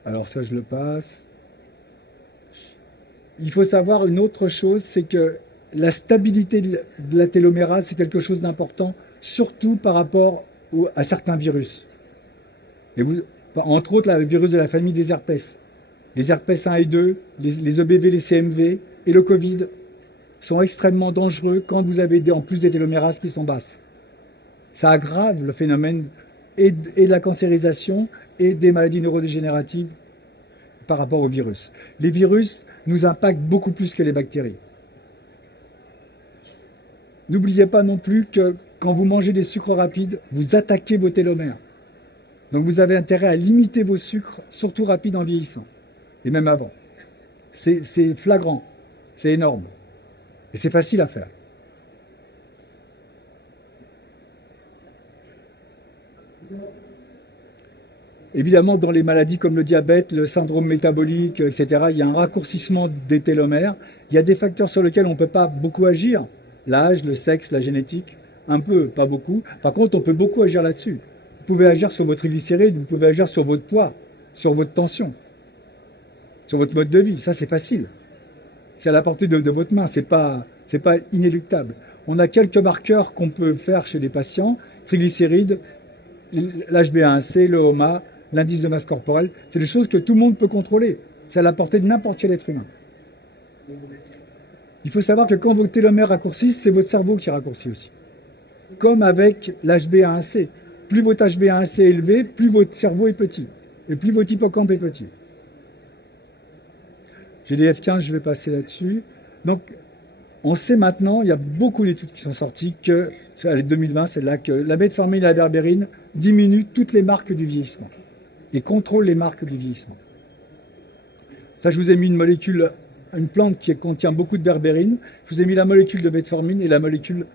Alors ça, je le passe. Il faut savoir une autre chose, c'est que la stabilité de la télomérase, c'est quelque chose d'important, surtout par rapport à certains virus. Et entre autres, le virus de la famille des herpès. Les herpès 1 et 2, les EBV, les CMV et le Covid sont extrêmement dangereux quand vous avez en plus des télomérases qui sont basses. Ça aggrave le phénomène et de la cancérisation et des maladies neurodégénératives par rapport aux virus. Les virus nous impactent beaucoup plus que les bactéries. N'oubliez pas non plus que quand vous mangez des sucres rapides, vous attaquez vos télomères. Donc vous avez intérêt à limiter vos sucres, surtout rapides en vieillissant. Et même avant. C'est flagrant. C'est énorme. Et c'est facile à faire. Évidemment, dans les maladies comme le diabète, le syndrome métabolique, etc., il y a un raccourcissement des télomères. Il y a des facteurs sur lesquels on ne peut pas beaucoup agir. L'âge, le sexe, la génétique. Un peu, pas beaucoup. Par contre, on peut beaucoup agir là-dessus. Vous pouvez agir sur votre triglycérides, vous pouvez agir sur votre poids, sur votre tension, sur votre mode de vie. Ça, c'est facile. C'est à la portée de votre main. C'est pas inéluctable. On a quelques marqueurs qu'on peut faire chez les patients. Triglycérides, l'HbA1c, le HOMA, l'indice de masse corporelle. C'est des choses que tout le monde peut contrôler. C'est à la portée de n'importe quel être humain. Il faut savoir que quand vos télomères raccourcissent, c'est votre cerveau qui raccourcit aussi. Comme avec l'HbA1c. Plus votre HbA1c est élevé, plus votre cerveau est petit. Et plus votre hippocampe est petit. GDF15, je vais passer là-dessus. Donc, on sait maintenant, il y a beaucoup d'études qui sont sorties, que, c'est 2020, c'est là que la metformine et la berbérine diminuent toutes les marques du vieillissement. Et contrôlent les marques du vieillissement. Ça, je vous ai mis une molécule, une plante qui contient beaucoup de berbérine. Je vous ai mis la molécule de metformine et la molécule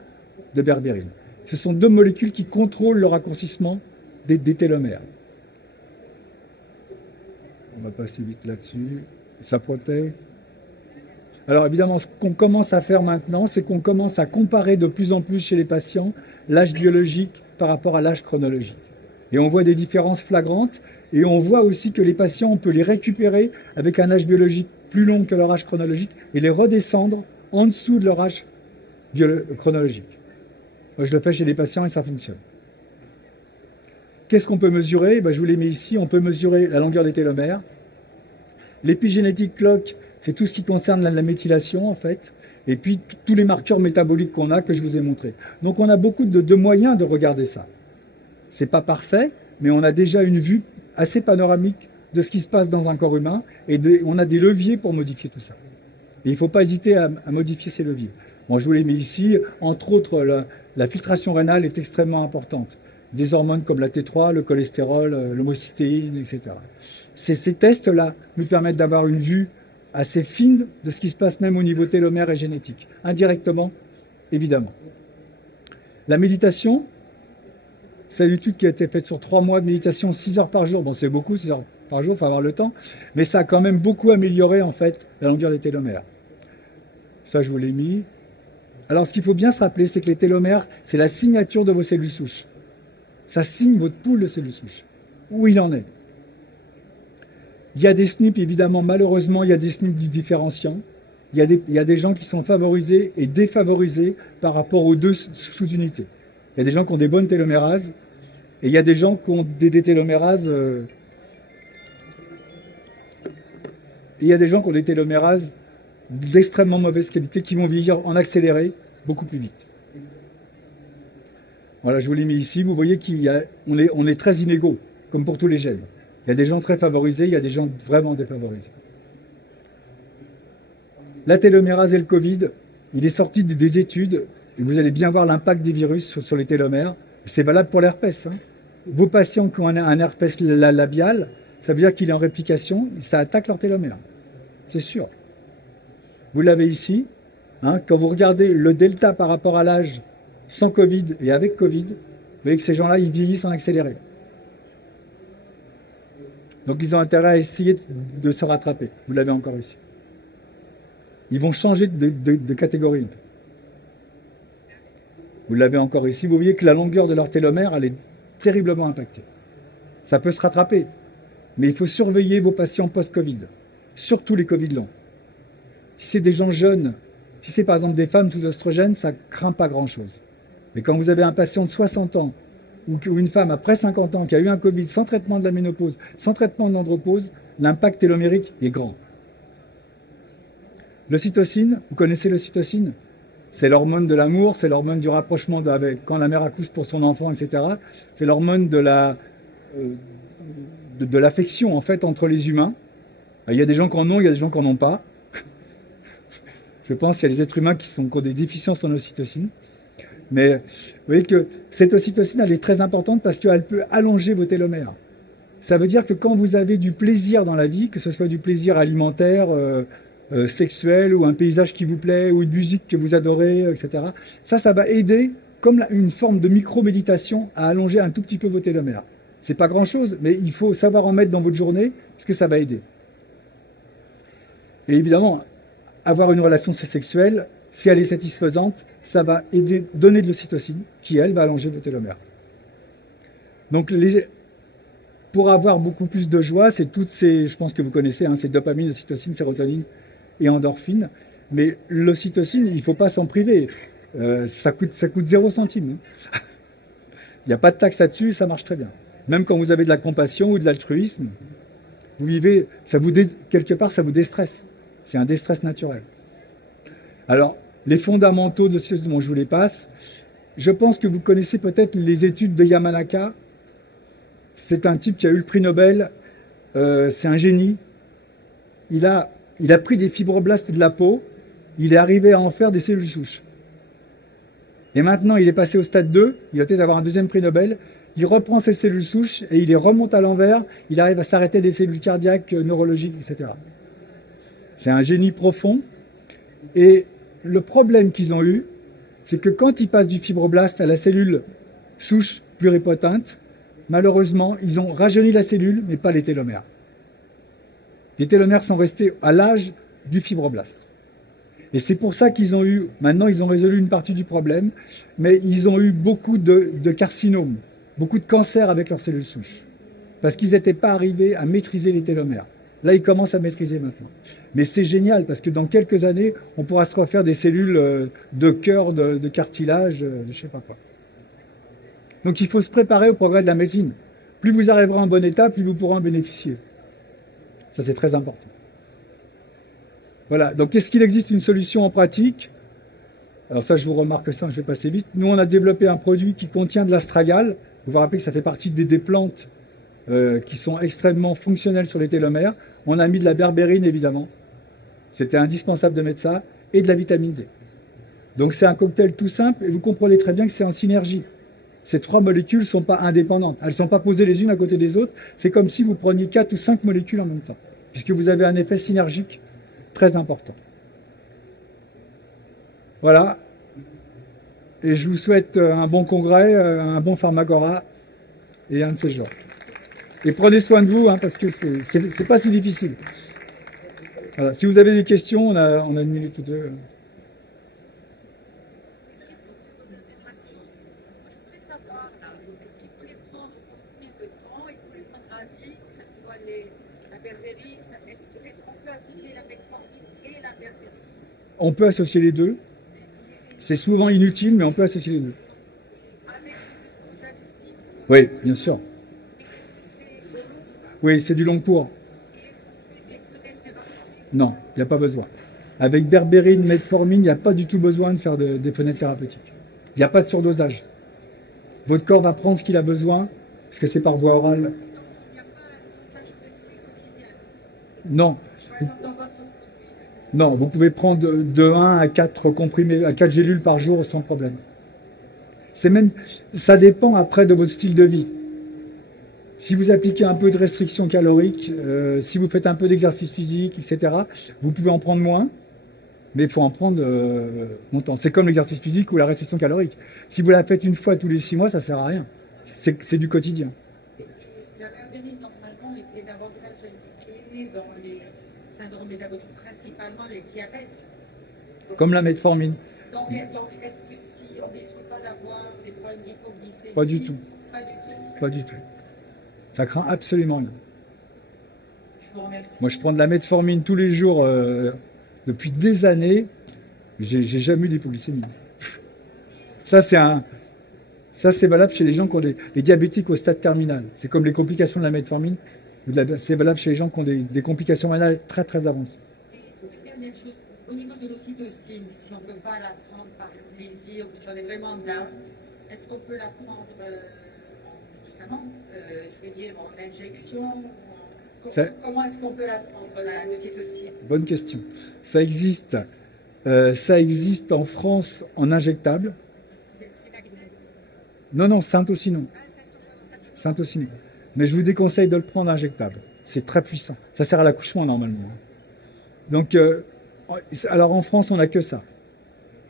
de berbérine. Ce sont deux molécules qui contrôlent le raccourcissement des télomères. On va passer vite là-dessus. Ça protège. Alors évidemment, ce qu'on commence à faire maintenant, c'est qu'on commence à comparer de plus en plus chez les patients l'âge biologique par rapport à l'âge chronologique. Et on voit des différences flagrantes, et on voit aussi que les patients, on peut les récupérer avec un âge biologique plus long que leur âge chronologique et les redescendre en dessous de leur âge chronologique. Moi, je le fais chez des patients et ça fonctionne. Qu'est-ce qu'on peut mesurer? Je vous les mets ici. On peut mesurer la longueur des télomères. L'épigénétique clock, c'est tout ce qui concerne la méthylation, en fait. Et puis, tous les marqueurs métaboliques qu'on a, que je vous ai montrés. Donc, on a beaucoup de moyens de regarder ça. C'est pas parfait, mais on a déjà une vue assez panoramique de ce qui se passe dans un corps humain. Et on a des leviers pour modifier tout ça. Et il ne faut pas hésiter à modifier ces leviers. Bon, je vous les mets ici. Entre autres, la filtration rénale est extrêmement importante. Des hormones comme la T3, le cholestérol, l'homocystéine, etc. Ces tests-là nous permettent d'avoir une vue assez fine de ce qui se passe même au niveau télomère et génétique. Indirectement, évidemment. La méditation, c'est une étude qui a été faite sur 3 mois de méditation, 6 heures par jour. Bon, c'est beaucoup, 6 heures par jour, il faut avoir le temps. Mais ça a quand même beaucoup amélioré, en fait, la longueur des télomères. Ça, je vous l'ai mis. Alors, ce qu'il faut bien se rappeler, c'est que les télomères, c'est la signature de vos cellules souches. Ça signe votre pool de cellules souches. Où il en est. Il y a des SNP, évidemment, malheureusement, il y a des SNP différenciants. Il y a des gens qui sont favorisés et défavorisés par rapport aux deux sous-unités. Il y a des gens qui ont des bonnes télomérases et il y a des gens qui ont des télomérases. Et il y a des gens qui ont des télomérases d'extrêmement mauvaise qualité qui vont vieillir en accéléré beaucoup plus vite. Voilà, je vous l'ai mis ici. Vous voyez qu'on est très inégaux, comme pour tous les gènes. Il y a des gens très favorisés, il y a des gens vraiment défavorisés. La télomérase et le Covid, il est sorti des études, et vous allez bien voir l'impact des virus sur les télomères. C'est valable pour l'herpès. Hein. Vos patients qui ont un herpès labial, ça veut dire qu'il est en réplication, ça attaque leur télomère. C'est sûr. Vous l'avez ici. Hein, quand vous regardez le delta par rapport à l'âge sans Covid et avec Covid, vous voyez que ces gens-là, ils vieillissent en accéléré. Donc ils ont intérêt à essayer de se rattraper. Vous l'avez encore ici. Ils vont changer de catégorie. Vous l'avez encore ici. Vous voyez que la longueur de leur télomère, elle est terriblement impactée. Ça peut se rattraper. Mais il faut surveiller vos patients post-Covid. Surtout les Covid longs. Si c'est des gens jeunes, si c'est par exemple des femmes sous oestrogène, ça ne craint pas grand-chose. Mais quand vous avez un patient de 60 ans ou une femme après 50 ans qui a eu un Covid sans traitement de la ménopause, sans traitement de l'andropause, l'impact télomérique est grand. L'ocytocine, vous connaissez l'ocytocine? C'est l'hormone de l'amour, c'est l'hormone du rapprochement quand la mère accouche pour son enfant, etc. C'est l'hormone de l'affection, en fait, entre les humains. Il y a des gens qui en ont, il y a des gens qui n'en ont pas. Je pense qu'il y a des êtres humains qui ont des déficiences en ocytocine. Mais vous voyez que cette ocytocine, elle est très importante parce qu'elle peut allonger vos télomères. Ça veut dire que quand vous avez du plaisir dans la vie, que ce soit du plaisir alimentaire, sexuel, ou un paysage qui vous plaît, ou une musique que vous adorez, etc., ça va aider, comme une forme de micro-méditation, à allonger un tout petit peu vos télomères. C'est pas grand-chose, mais il faut savoir en mettre dans votre journée, parce que ça va aider. Et évidemment, avoir une relation sexuelle, si elle est satisfaisante, ça va aider, donner de l'ocytocine, qui, elle, va allonger vos télomères. Donc, pour avoir beaucoup plus de joie, c'est toutes ces, je pense que vous connaissez, hein, c'est dopamine, ocytocine, sérotonine et endorphine. Mais l'ocytocine, il ne faut pas s'en priver. Ça coûte 0 centime. Hein. Il n'y a pas de taxe là-dessus, ça marche très bien. Même quand vous avez de la compassion ou de l'altruisme, vous vivez, quelque part, ça vous déstresse. C'est un déstress naturel. Alors, les fondamentaux de ce dont je vous les passe, je pense que vous connaissez peut-être les études de Yamanaka. C'est un type qui a eu le prix Nobel, c'est un génie. Il a pris des fibroblastes de la peau, il est arrivé à en faire des cellules souches. Et maintenant, il est passé au stade 2, il va peut-être avoir un deuxième prix Nobel, il reprend ces cellules souches et il les remonte à l'envers, il arrive à s'arrêter des cellules cardiaques, neurologiques, etc. C'est un génie profond. Et le problème qu'ils ont eu, c'est que quand ils passent du fibroblast à la cellule souche pluripotente, malheureusement, ils ont rajeuni la cellule, mais pas les télomères. Les télomères sont restés à l'âge du fibroblast. Et c'est pour ça qu'ils ont eu, maintenant ils ont résolu une partie du problème, mais ils ont eu beaucoup de carcinomes, beaucoup de cancers avec leurs cellules souches. Parce qu'ils n'étaient pas arrivés à maîtriser les télomères. Là, ils commencent à maîtriser maintenant. Mais c'est génial, parce que dans quelques années, on pourra se refaire des cellules de cœur, de cartilage, de je sais pas quoi. Donc il faut se préparer au progrès de la médecine. Plus vous arriverez en bon état, plus vous pourrez en bénéficier. Ça, c'est très important. Voilà, donc est-ce qu'il existe une solution en pratique? Alors ça, je vous remarque ça, je vais passer vite. Nous, on a développé un produit qui contient de l'astragale. Vous vous rappelez que ça fait partie des plantes qui sont extrêmement fonctionnelles sur les télomères. On a mis de la berbérine, évidemment. C'était indispensable de mettre ça. Et de la vitamine D. Donc c'est un cocktail tout simple, et vous comprenez très bien que c'est en synergie. Ces trois molécules ne sont pas indépendantes. Elles ne sont pas posées les unes à côté des autres. C'est comme si vous preniez 4 ou 5 molécules en même temps. Puisque vous avez un effet synergique très important. Voilà. Et je vous souhaite un bon congrès, un bon Pharmagora et un de ces genres. Et prenez soin de vous, hein, parce que c'est pas si difficile. Voilà. Si vous avez des questions, on a une minute ou deux. On peut associer les deux. C'est souvent inutile, mais on peut associer les deux. Oui, bien sûr. Oui, c'est du long cours. Non, il n'y a pas besoin. Avec berbérine, metformine, il n'y a pas du tout besoin de faire des fenêtres thérapeutiques. Il n'y a pas de surdosage. Votre corps va prendre ce qu'il a besoin, parce que c'est par voie orale. Non. Non, vous pouvez prendre de 1 à 4 comprimés, à 4 gélules par jour sans problème. C'est même, ça dépend après de votre style de vie. Si vous appliquez un peu de restriction calorique, si vous faites un peu d'exercice physique, etc., vous pouvez en prendre moins, mais il faut en prendre longtemps. C'est comme l'exercice physique ou la restriction calorique. Si vous la faites une fois tous les 6 mois, ça ne sert à rien. C'est du quotidien. La berbérine, normalement, était davantage indiquée dans les syndromes métaboliques, principalement les diabètes. Comme la metformine. Donc est-ce que si on ne risque pas d'avoir des problèmes d'hypoglycémie? Pas du tout. Pas du tout. Pas du tout. Ça craint absolument rien. Je vous remercie. Moi, je prends de la metformine tous les jours depuis des années. J'ai jamais eu d'hypoglycémie. Ça, c'est valable chez les gens qui ont les diabétiques au stade terminal. C'est comme les complications de la metformine. C'est valable chez les gens qui ont des complications rénales très très avancées. Et une dernière chose, au niveau de l'ocytocine, si on ne peut pas la prendre par plaisir ou si on est vraiment down, est-ce qu'on peut la prendre en médicament, je veux dire en injection? Comment est-ce qu'on peut la prendre, l'ocytocine? Bonne question. Ça existe en France en injectable. Non, Syntocinon. Syntocinon. Mais je vous déconseille de le prendre injectable. C'est très puissant. Ça sert à l'accouchement normalement. Donc, alors en France, on n'a que ça.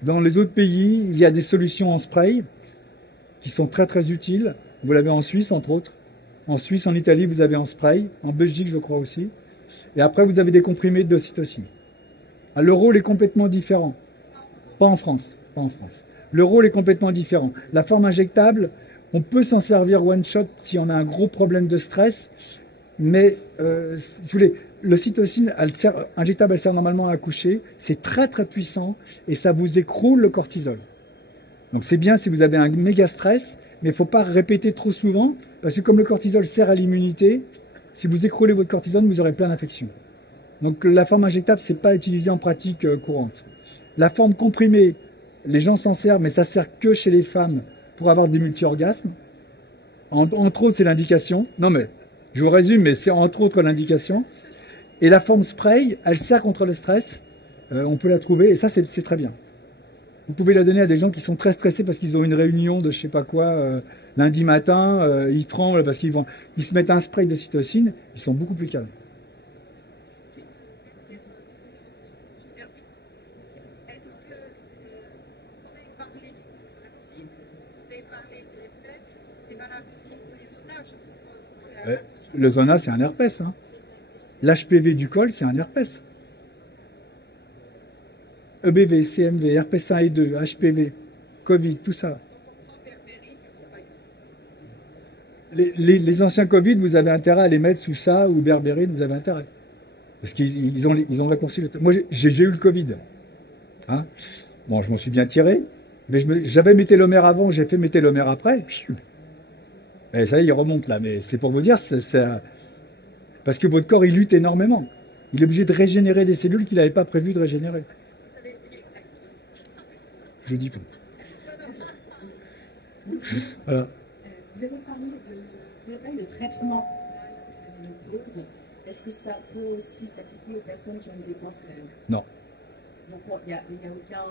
Dans les autres pays, il y a des solutions en spray qui sont très très utiles. Vous l'avez en Suisse, entre autres. En Suisse, en Italie, vous avez en spray. En Belgique, je crois aussi. Et après, vous avez des comprimés d'ocytocine. Le rôle est complètement différent. Pas en France. Pas en France. Le rôle est complètement différent. La forme injectable, on peut s'en servir one shot si on a un gros problème de stress. Mais, si vous voulez, l'ocytocine injectable, elle sert normalement à accoucher. C'est très très puissant et ça vous écroule le cortisol. Donc c'est bien si vous avez un méga stress, mais il ne faut pas répéter trop souvent, parce que comme le cortisol sert à l'immunité, si vous écroulez votre cortisol, vous aurez plein d'infections. Donc la forme injectable, c'est pas utilisé en pratique courante. La forme comprimée, les gens s'en servent, mais ça sert que chez les femmes pour avoir des multi-orgasmes. Entre autres, c'est l'indication. Non mais, je vous résume, mais c'est entre autres l'indication. Et la forme spray, elle sert contre le stress. On peut la trouver, et ça, c'est très bien. Vous pouvez la donner à des gens qui sont très stressés parce qu'ils ont une réunion de je sais pas quoi lundi matin, ils tremblent parce qu'ils se mettent un spray d'ocytocine, ils sont beaucoup plus calmes. Est-ce que vous avez parlé valable aussi pour les zonages, je suppose. Le zona, c'est un herpès. Hein. L'HPV du col, c'est un herpès. EBV, CMV, herpès 1 et 2, HPV, Covid, tout ça. Les anciens Covid, vous avez intérêt à les mettre sous ça, ou berbérine, vous avez intérêt. Parce qu'ils ont raccourci le temps. Moi, j'ai eu le Covid. Hein, bon, je m'en suis bien tiré, mais j'avais mes télomères avant, j'ai fait mes télomères après. Et ça y est, il remonte là. Mais c'est pour vous dire, parce que votre corps, il lutte énormément. Il est obligé de régénérer des cellules qu'il n'avait pas prévu de régénérer. Je dis pas. Voilà. Vous avez parlé de traitement de la ménopause. Est-ce que ça peut aussi s'appliquer aux personnes qui ont eu des cancers? Non. Donc il n'y a aucun,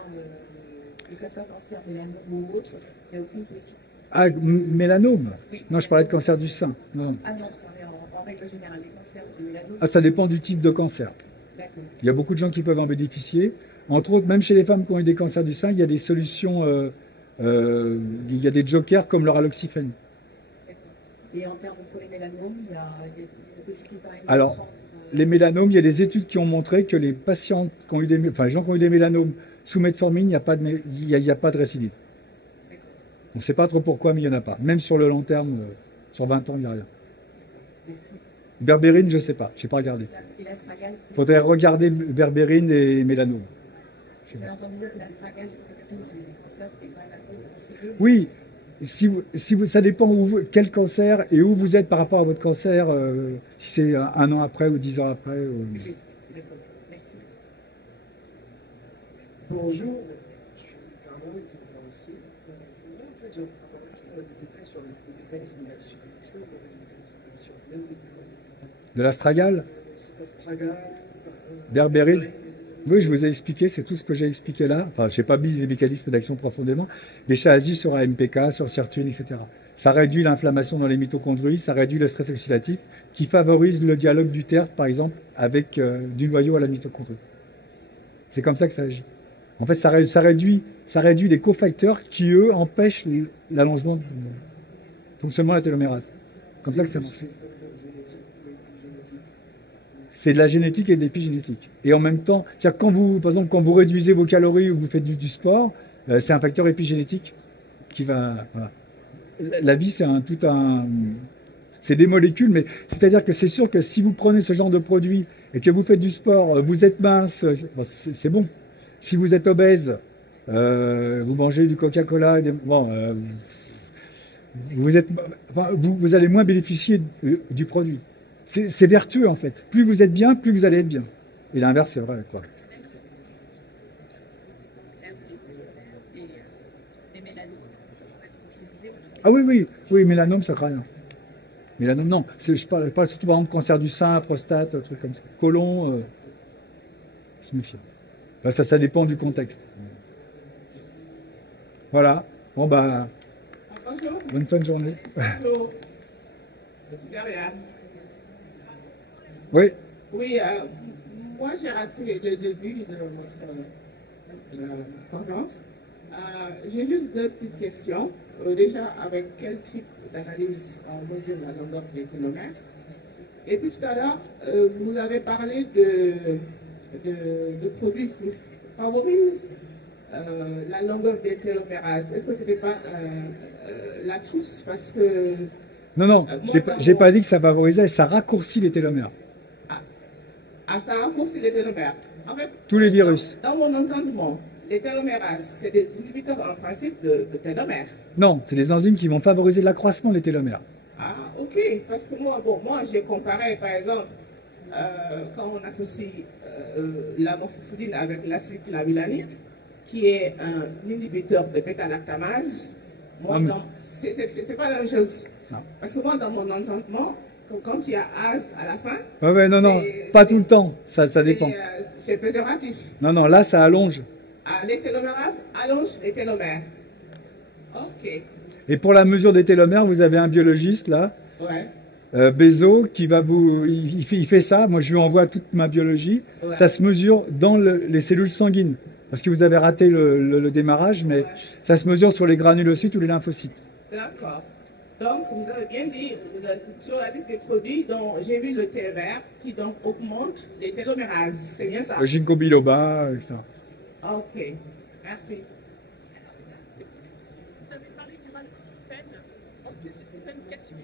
que ce soit cancer mélanome ou autre, il n'y a aucune possibilité. Ah, mélanome? Oui. Non, je parlais de cancer du sein. Non. Ah non, je parlais en règle générale des cancers de mélanome. Ah, ça dépend du type de cancer. D'accord. Il y a beaucoup de gens qui peuvent en bénéficier. Entre autres, même chez les femmes qui ont eu des cancers du sein, il y a des solutions, il y a des jokers comme le raloxifène. Et en termes pour les mélanomes, il y a des possibilités par exemple. Alors, les mélanomes, il y a des études qui ont montré que les patients qui ont eu les gens qui ont eu des mélanomes sous metformine, il n'y a pas de récidive. On ne sait pas trop pourquoi, mais il n'y en a pas. Même sur le long terme, sur 20 ans, il n'y a rien. Merci. Berbérine, je ne sais pas, je n'ai pas regardé. Il faudrait regarder berbérine et mélanome. J'ai entendu dire que l'astragale, pour les personnes qui ont des cancers, c'était quand même un peu conseillé. Oui. Ça dépend quel cancer et où vous êtes par rapport à votre cancer, si c'est un an après ou 10 ans après. D'accord, merci. Bonjour, je suis Carlo, conférencier. Je voudrais en fait avoir un peu de détails sur le mécanisme d'action. Est-ce que vous avez des mécanismes d'action bien développés? De l'astragale? C'est astragale, berbérine. Oui, je vous ai expliqué, c'est tout ce que j'ai expliqué là. Enfin, je n'ai pas mis les mécanismes d'action profondément, mais ça agit sur AMPK, sur sirtuine, etc. Ça réduit l'inflammation dans les mitochondries, ça réduit le stress oxydatif, qui favorise le dialogue du tertre, par exemple, avec du noyau à la mitochondrie. C'est comme ça que ça agit. En fait, ça réduit les cofacteurs qui, eux, empêchent l'allongement du fonctionnement de la télomérase. Comme ça que ça marche. C'est de la génétique et de l'épigénétique. Et en même temps, c'est-à-dire par exemple, quand vous réduisez vos calories ou vous faites du sport, c'est un facteur épigénétique qui va. Voilà. La vie, c'est des molécules, mais c'est-à-dire que c'est sûr que si vous prenez ce genre de produit et que vous faites du sport, vous êtes mince, c'est bon. Si vous êtes obèse, vous mangez du Coca-Cola, vous allez moins bénéficier du produit. C'est vertueux en fait. Plus vous êtes bien, plus vous allez être bien. Et l'inverse, c'est vrai, quoi. Ah oui, mélanome, ça craint rien. Mélanome, non. Je parle pas surtout par exemple cancer du sein, prostate, trucs comme ça. Côlon, se méfier. Enfin, ça dépend du contexte. Voilà. Bon bah. Bonjour. Bonne fin de journée. Bonjour. Je suis derrière. Oui. Oui, moi j'ai raté le début de votre conférence. J'ai juste deux petites questions. Déjà, avec quel type d'analyse on mesure la longueur des télomères? Et puis tout à l'heure, vous avez parlé de produits qui favorisent la longueur des télomérases. Est-ce que ce n'était pas lapsus? Parce que... Non, j'ai pas dit que ça favorisait, ça raccourcit les télomères. Ça raccourcit les télomères. En fait, tous les virus. Dans mon entendement, les télomérases, c'est des inhibiteurs en principe de télomères. Non, c'est des enzymes qui vont favoriser l'accroissement des télomères. Ah, ok. Parce que moi j'ai comparé, par exemple, quand on associe l'amoxicilline avec l'acide clavulanique, qui est un inhibiteur de bêta-lactamase, c'est pas la même chose. Non. Parce que moi, dans mon entendement, quand il y a AS à la fin... non, pas tout le temps, ça dépend. C'est préservatif. Non, là, ça allonge. Les télomérases allongent les télomères. Ok. Et pour la mesure des télomères, vous avez un biologiste, là, Bezo, qui va il fait ça, moi je lui envoie toute ma biologie, ça se mesure dans les cellules sanguines. Parce que vous avez raté le démarrage, mais ça se mesure sur les granulocytes ou les lymphocytes. D'accord. Donc, vous avez bien dit, sur la liste des produits dont j'ai vu le thé vert qui donc augmente les télomérases. C'est bien ça? Le ginkgo biloba, etc. Ok, merci. Vous avez parlé du maloxifène. En plus du cyphène, qu'est-ce que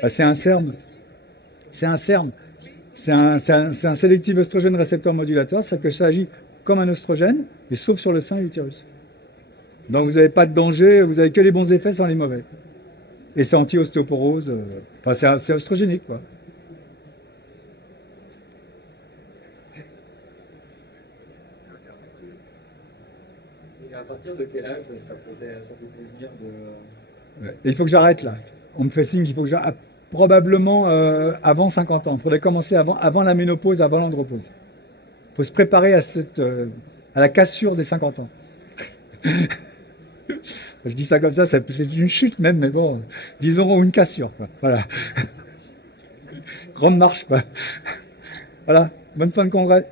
c'est? C'est un CERN. C'est un CERN. C'est un sélective oestrogène récepteur modulateur, c'est-à-dire que ça agit comme un oestrogène, mais sauf sur le sein et l'utérus. Donc vous n'avez pas de danger, vous avez que les bons effets sans les mauvais. Et c'est anti-ostéoporose, enfin c'est oestrogénique, quoi. Et à partir de quel âge ça peut venir de... Et il faut que j'arrête là. On me fait signe qu'il faut que j'arrête. Probablement avant 50 ans. Il faudrait commencer avant la ménopause, avant l'andropause. Il faut se préparer à la cassure des 50 ans. Je dis ça comme ça, c'est une chute même, mais bon, disons une cassure, quoi. Voilà. Grande marche, quoi. Voilà. Bonne fin de congrès.